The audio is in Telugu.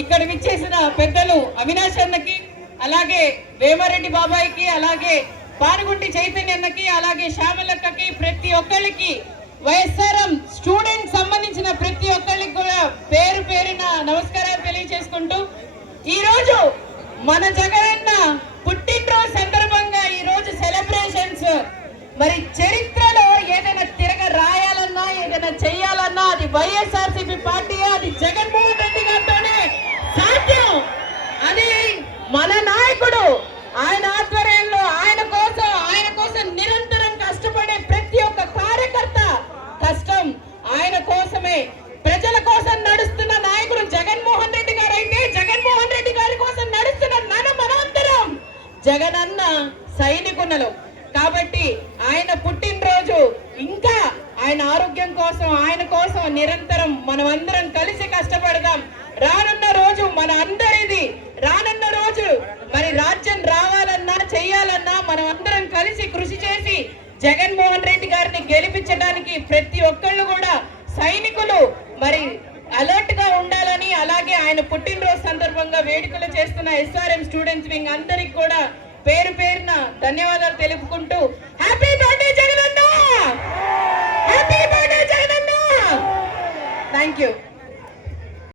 ఇక్కడ విచ్చేసిన పెద్దలు అవినాష్ అన్నకి అలాగే వేమారెడ్డి బాబాయికి అలాగే పానుగుంటి చైతన్య అన్నకి అలాగే శ్యామలక్కకి ప్రతి ఒక్కరికి వైఎస్ఆర్ఎం స్టూడెంట్ సంబంధించిన ప్రతి ఒక్కరికి కూడా పేరు పేరున నమస్కారాలు తెలియజేసుకుంటూ ఈరోజు మన జగనన్న పుట్టినరోజు సందర్భంగా ఈరోజు సెలబ్రేషన్స్. మరి చరిత్రలో ఏదైనా తిరగ రాయాలన్నా ఏదైనా చెయ్యాలన్నా అది వైఎస్ఆర్సీపీ పార్టీ అది జగన్ జగనన్న సైనికునలు కాబట్టి ఆయన పుట్టినరోజు ఇంకా ఆయన ఆరోగ్యం కోసం ఆయన కోసం నిరంతరం మనమందరం కలిసి కష్టపడదాం. రానున్న రోజు మన అందరిది రానున్న రోజు మరి రాజ్యం రావాలన్నా చెయ్యాలన్నా మనం అందరం కలిసి కృషి చేసి జగన్మోహన్ రెడ్డి గారిని గెలిపించడానికి ప్రతి ఒక్కళ్ళు కూడా సైనికులు మరి అలర్ట్గా ఉండాలి. అలాగే ఆయన పుట్టినరోజు సందర్భంగా వేడుకలు చేస్తున్న ఎస్ఆర్ఎం స్టూడెంట్స్ వింగ్ అందరికి కూడా పేరు పేరున ధన్యవాదాలు తెలుపుకుంటూ happy birthday Jagananna happy birthday Jagananna thank you